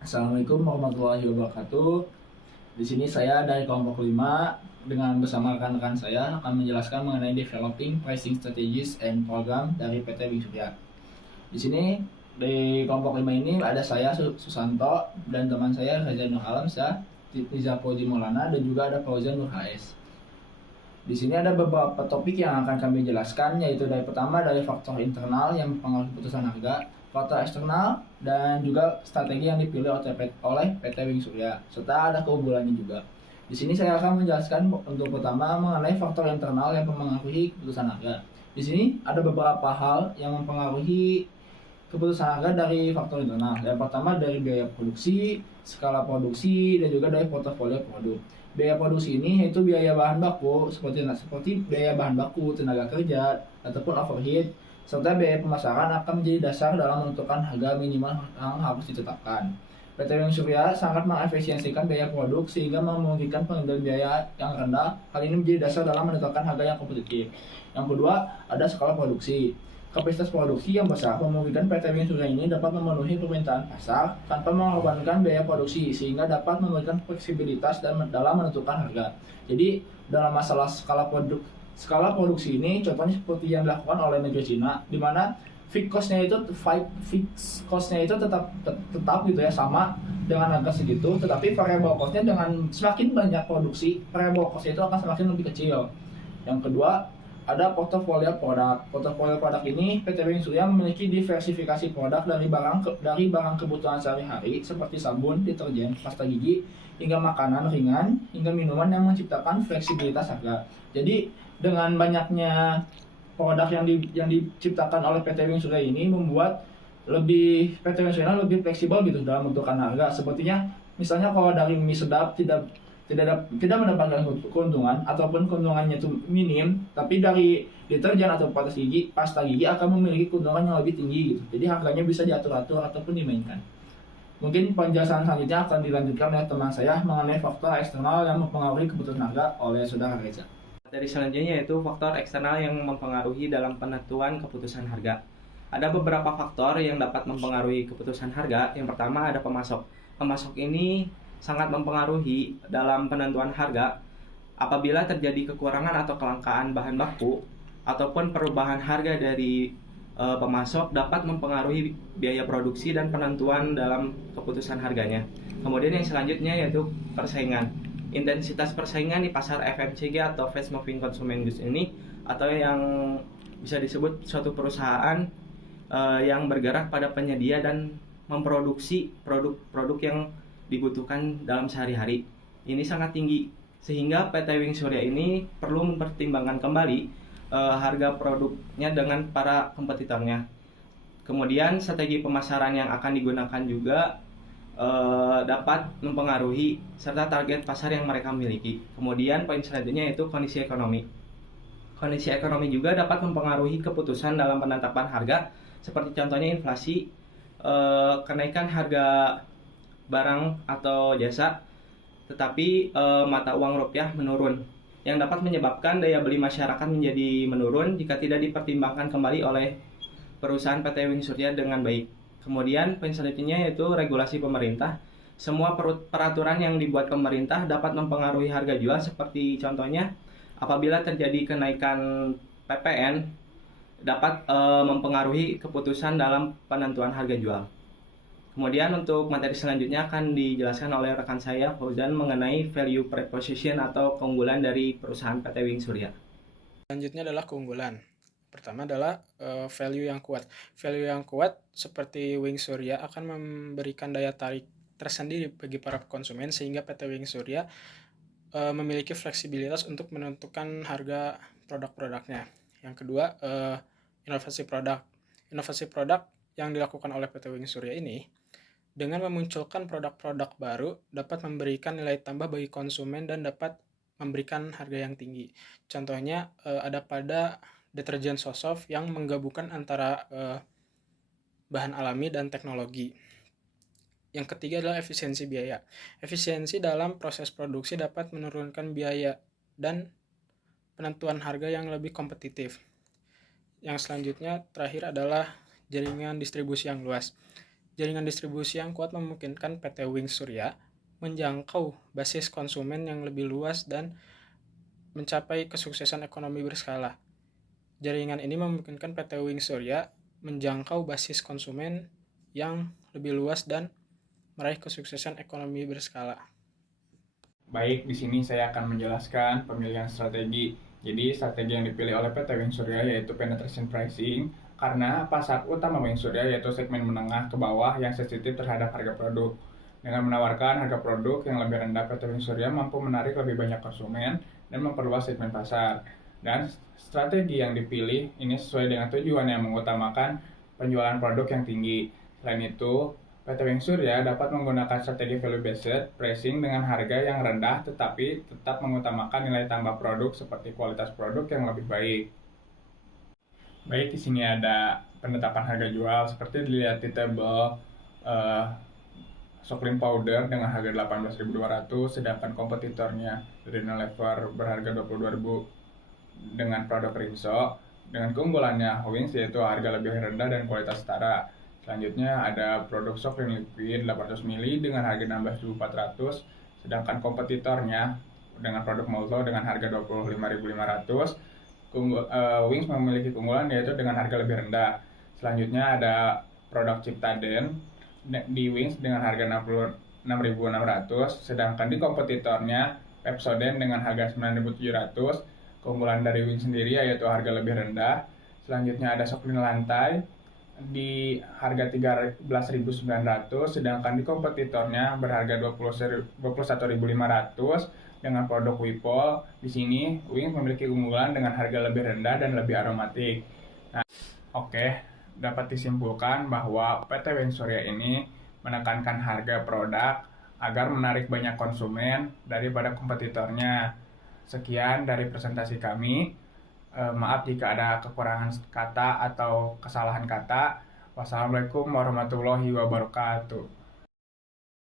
Assalamualaikum warahmatullahi wabarakatuh. Di sini saya dari kelompok 5 dengan bersama rekan-rekan saya akan menjelaskan mengenai developing pricing strategies and program dari PT Wing Surya. Di sini di kelompok 5 ini ada saya Susanto dan teman saya Reza Nur Alamsyah, Tiza Fauzi Maulana dan juga ada Fauzan Nur HS. Di sini ada beberapa topik yang akan kami jelaskan, yaitu dari pertama dari faktor internal yang mempengaruhi keputusan harga, faktor eksternal, dan juga strategi yang dipilih oleh PT Wing Surya, serta ada keunggulannya juga. Di sini saya akan menjelaskan untuk pertama mengenai faktor internal yang mempengaruhi keputusan harga. Di sini ada beberapa hal yang mempengaruhi keputusan harga dari faktor internal. Yang pertama dari biaya produksi, skala produksi, dan juga dari portofolio produk. Biaya produksi ini yaitu biaya bahan baku seperti biaya bahan baku, tenaga kerja, ataupun overhead, serta biaya pemasaran akan menjadi dasar dalam menentukan harga minimal yang harus ditetapkan. PT Wing Surya sangat mengefisiensikan biaya produk sehingga memungkinkan pengendalian biaya yang rendah. Hal ini menjadi dasar dalam menentukan harga yang kompetitif. Yang kedua, ada skala produksi. Kapasitas produksi yang besar memungkinkan PT Wing Surya ini dapat memenuhi permintaan pasar tanpa mengorbankan biaya produksi sehingga dapat memberikan fleksibilitas dalam menentukan harga. Jadi dalam masalah skala produksi ini contohnya seperti yang dilakukan oleh negeri Cina, di mana fixed costnya itu tetap gitu ya, sama dengan harga segitu, tetapi variable costnya dengan semakin banyak produksi, variable costnya itu akan semakin lebih kecil. Yang kedua, ada portofolio produk. Portofolio produk ini PT Wing Surya memiliki diversifikasi produk dari barang kebutuhan sehari-hari seperti sabun, deterjen, pasta gigi, hingga makanan ringan, hingga minuman yang menciptakan fleksibilitas harga. Jadi dengan banyaknya produk yang diciptakan oleh PT Wing Surya ini membuat PT Wing Surya lebih fleksibel gitu dalam menentukan harga. Sepertinya misalnya kalau dari mie sedap tidak mendapatkan keuntungan ataupun keuntungannya itu minim, tapi dari deterjen atau pasta gigi akan memiliki keuntungan yang lebih tinggi gitu. Jadi harganya bisa diatur-atur ataupun dimainkan. Mungkin penjelasan selanjutnya akan dilanjutkan oleh teman saya mengenai faktor eksternal yang mempengaruhi keputusan harga oleh saudara Reza. Dari selanjutnya yaitu faktor eksternal yang mempengaruhi dalam penentuan keputusan harga. Ada beberapa faktor yang dapat mempengaruhi keputusan harga. Yang pertama ada pemasok. Pemasok ini sangat mempengaruhi dalam penentuan harga apabila terjadi kekurangan atau kelangkaan bahan baku ataupun perubahan harga dari pemasok dapat mempengaruhi biaya produksi dan penentuan dalam keputusan harganya. Kemudian yang selanjutnya yaitu persaingan. Intensitas persaingan di pasar FMCG atau Fast Moving Consumer Goods ini, atau yang bisa disebut suatu perusahaan yang bergerak pada penyedia dan memproduksi produk-produk yang dibutuhkan dalam sehari-hari. Ini sangat tinggi sehingga PT Wing Surya ini perlu mempertimbangkan kembali harga produknya dengan para kompetitornya. Kemudian strategi pemasaran yang akan digunakan juga dapat mempengaruhi serta target pasar yang mereka miliki. Kemudian poin selanjutnya yaitu kondisi ekonomi. Kondisi ekonomi juga dapat mempengaruhi keputusan dalam penetapan harga, seperti contohnya inflasi, kenaikan harga barang atau jasa, tetapi mata uang rupiah menurun, yang dapat menyebabkan daya beli masyarakat menjadi menurun jika tidak dipertimbangkan kembali oleh perusahaan PT Wing Surya dengan baik. Kemudian poin selanjutnya yaitu regulasi pemerintah. Semua peraturan yang dibuat pemerintah dapat mempengaruhi harga jual, seperti contohnya apabila terjadi kenaikan PPN dapat mempengaruhi keputusan dalam penentuan harga jual. Kemudian untuk materi selanjutnya akan dijelaskan oleh rekan saya Fauzan mengenai value proposition atau keunggulan dari perusahaan PT Wing Surya. Selanjutnya adalah keunggulan. Pertama adalah value yang kuat. Value yang kuat seperti Wing Surya akan memberikan daya tarik tersendiri bagi para konsumen sehingga PT Wing Surya memiliki fleksibilitas untuk menentukan harga produk-produknya. Yang kedua, inovasi produk. Inovasi produk yang dilakukan oleh PT Wing Surya ini dengan memunculkan produk-produk baru dapat memberikan nilai tambah bagi konsumen dan dapat memberikan harga yang tinggi. Contohnya ada pada deterjen Sosoft yang menggabungkan antara bahan alami dan teknologi. Yang ketiga adalah efisiensi biaya. Efisiensi dalam proses produksi dapat menurunkan biaya dan penentuan harga yang lebih kompetitif. Yang selanjutnya terakhir adalah jaringan distribusi yang luas. Jaringan distribusi yang kuat memungkinkan PT Wings Surya menjangkau basis konsumen yang lebih luas dan mencapai kesuksesan ekonomi berskala. Jaringan ini memungkinkan PT Wings Surya menjangkau basis konsumen yang lebih luas dan meraih kesuksesan ekonomi berskala. Baik, di sini saya akan menjelaskan pemilihan strategi. Jadi, strategi yang dipilih oleh PT Wings Surya yaitu penetration pricing, karena pasar utama Wings Surya yaitu segmen menengah ke bawah yang sensitif terhadap harga produk. Dengan menawarkan harga produk yang lebih rendah, PT Wings Surya mampu menarik lebih banyak konsumen dan memperluas segmen pasar. Dan strategi yang dipilih ini sesuai dengan tujuan yang mengutamakan penjualan produk yang tinggi. Selain itu, PT Wings Surya dapat menggunakan strategi value based pricing dengan harga yang rendah tetapi tetap mengutamakan nilai tambah produk seperti kualitas produk yang lebih baik. Baik, di sini ada penetapan harga jual seperti dilihat di tabel. Soclean powder dengan harga 18.200, sedangkan kompetitornya Unilever berharga 22.000 dengan produk Rinso. Dengan keunggulannya Wings yaitu harga lebih rendah dan kualitas setara. Selanjutnya ada produk Soclean Liquid 800 ml dengan harga 16.400, sedangkan kompetitornya dengan produk Molto dengan harga 25.500. Wings memiliki keunggulan yaitu dengan harga lebih rendah. Selanjutnya ada produk Ciptaden di Wings dengan harga 66.600, sedangkan di kompetitornya Pepsodent dengan harga 9.700. Keunggulan dari Wings sendiri yaitu harga lebih rendah. Selanjutnya ada Soclean Lantai di harga 13.900, sedangkan di kompetitornya berharga 21.500 dengan produk Wipol. Di sini Wings memiliki keunggulan dengan harga lebih rendah dan lebih aromatik. Nah, oke. Dapat disimpulkan bahwa PT Wings Surya ini menekankan harga produk agar menarik banyak konsumen daripada kompetitornya. Sekian dari presentasi kami. Maaf jika ada kekurangan kata atau kesalahan kata. Wassalamualaikum warahmatullahi wabarakatuh.